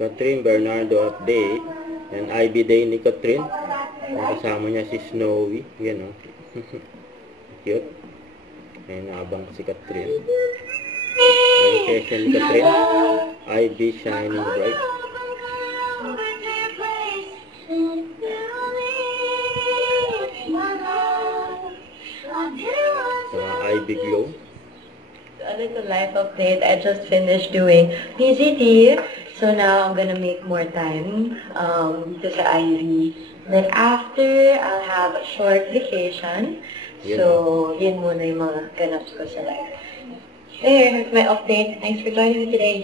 Catherine Bernardo update. And IB day ni Catherine. Kasama niya si Snowy. Yan o. Cute. Ayan, abang si Catherine. Ayan, session ni Catherine. IB shining bright. IB glow. A little life update. I just finished doing PGT, so now I'm gonna make more time to sa IV. Then after, I'll have a short vacation. So, yun muna yung mga ganaps ko sa life. There, my update. Thanks for joining me today.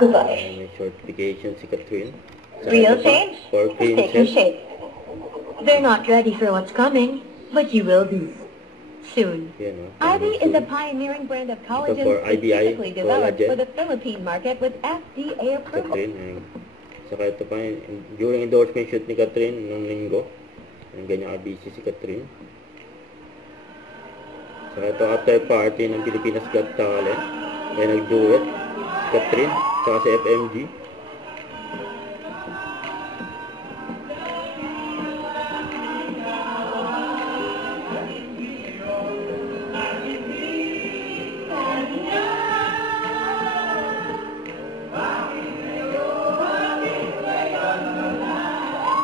Goodbye. May short vacation si Catherine. Real change? For Take your shape. They're not ready for what's coming, but you will be. Soon. IB is a pioneering brand of collagen specifically developed for the Philippine market with FDA approval. Catherine, saka ito pa, during endorsement shoot ni Catherine nung linggo, ang ganyan busy si Catherine. Saka ito after party ng Pilipinas Got Talent, kaya nag-duet si Catherine, saka si FMG.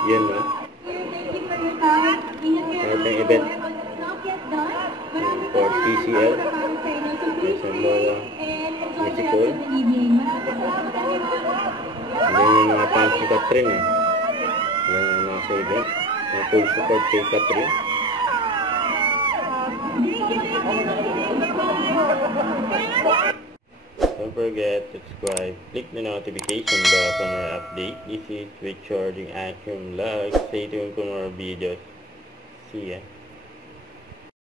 Yan na. Kahit ang event for TCL sa mga musical. Yan yung mga fans ni Catherine eh. Yan yung nasa event. Yung full support kay Catherine. Don't forget to subscribe, click the notification bell for more updates. This is Richarding Action Vlog. Stay tuned for more videos. See ya.